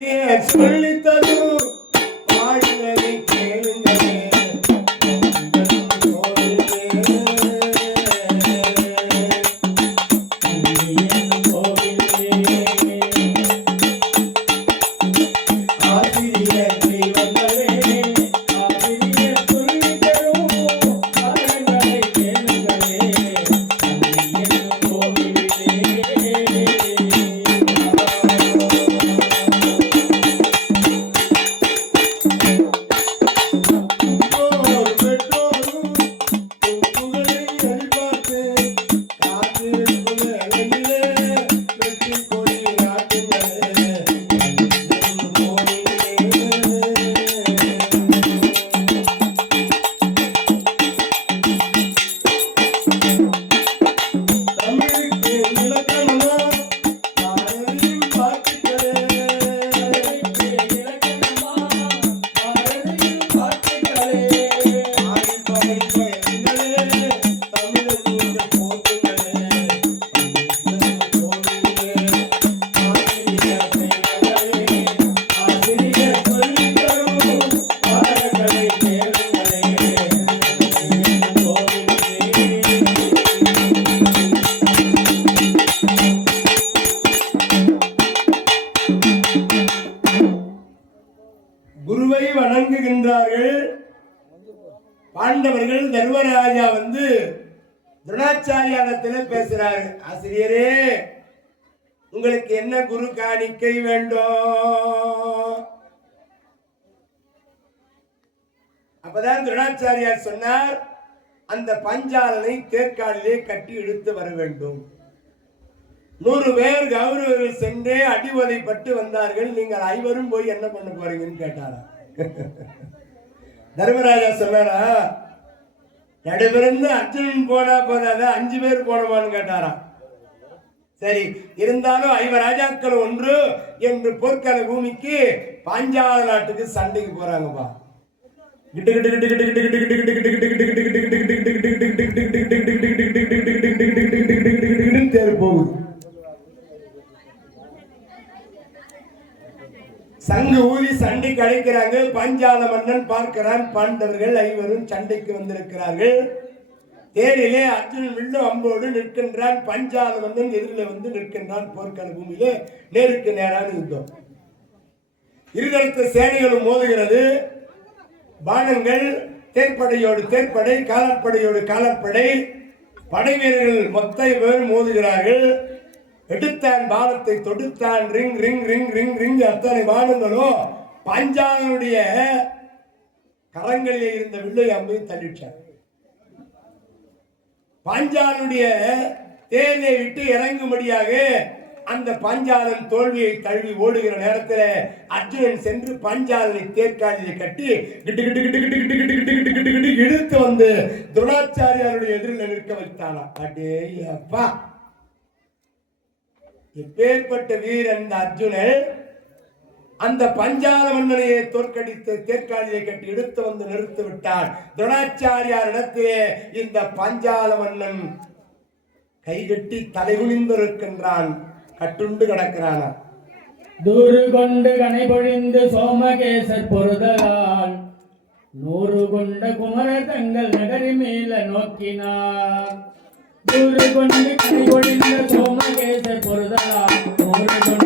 சொல்லி தரும் பாடுங்களை கேளுங்களே குருவை வணங்குகின்றார்கள். பாண்டவர்கள் தர்மராஜா வந்து துரோணாச்சாரியாரிடத்தில் பேசுறாரு. ஆசிரியரே, உங்களுக்கு என்ன குரு காணிக்கை வேண்டும்? அப்பதான் துரோணாச்சாரியார் சொன்னார், அந்த பஞ்சாலனை தேர்காலிலே கட்டி இழுத்து வர வேண்டும். 100 பேர் கௌரவர்கள் சென்றே அடிவதைப்பட்டு வந்தார்கள். நீங்கள் 5 போய் என்ன பண்ண போறீங்கன்னு கேட்டாரா? தர்மராஜா சொன்னாரா, நடுவிருந்து அர்ஜுனன் போனா போதாத 5 பேர் போனவான்னு கேட்டாரா? சரி, இருந்தாலும் 5 ராஜாக்கள் ஒன்று என்று போர்க்கள பூமிக்கு பாஞ்சால நாட்டுக்கு சண்டைக்கு போறாங்கப்பா. தேர் போகுது. சங்கு ஊதி சண்டைக்கு அழைக்கிறாங்க. பாஞ்சால மன்னன் பார்க்கிறான், பாண்டவர்கள் 5 சண்டைக்கு வந்திருக்கிறார்கள். தேரிலே அர்ஜுனன் வில்லும் அம்போடு நிற்கின்றான். பாஞ்சால மன்னன் எதிரில் வந்து நிற்கின்றான். போர்க்கள பூமியிலே நேருக்கு நேரான யுத்தம். இருதரத்து சேனைகளும் மோதுகிறது. பானங்கள் தேர்ப்படையோடு தேர்ப்படை, காலாட்படையோடு காலாட்படை, படை வீரர்கள் மொத்த பேர் மோதுகிறார்கள். எடுத்தான் பானத்தை, தொடுத்தான், ring ring ring ring ring. அத்தனை பானங்களும் பாஞ்சாலனுடைய கரங்களில் இருந்த வில்லை அம்பை தள்ளிட்டார். பாஞ்சாலனுடைய தேரை விட்டு இறங்கும்படியாக அந்த பாஞ்சாலன் தோல்வியை தழுவி ஓடுகிற நேரத்தில் அர்ஜுனன் சென்று பாஞ்சாலனை தேர்காலியை கட்டி கிட்டு கிட்டு கிட்டு கிட்டு கிட்டு கிட்டு கிட்டு கிட்டு கிட்டு கிட்டு இழுத்து வந்து துரோணாச்சாரியாருடைய எதிரில் நிற்க வைத்தானா? அடே அப்பா, எப்பேற்பட்ட வீரன் அர்ஜுனன்! அந்த பஞ்சால மன்னனையை தோற்கடித்து தேர்காலியை கட்டி எடுத்து வந்து நிறுத்தி விட்டான். துரோணாச்சாரியார் இடத்திலே இந்த பஞ்சால மன்னன் கைகட்டி தலைகுனிந்திருக்கின்றான், கட்டுண்டு கிடக்கிறானா. தூரு கொண்டு கனை பொழிந்து சோமகேசர் பொருதலால் 100 கொண்ட குமரர் தங்கள் நகரி மேல நோக்கினார். தூரு கொண்டு கனை பொழிந்த சோமகேசர் பொருதலால் 100 கொண்ட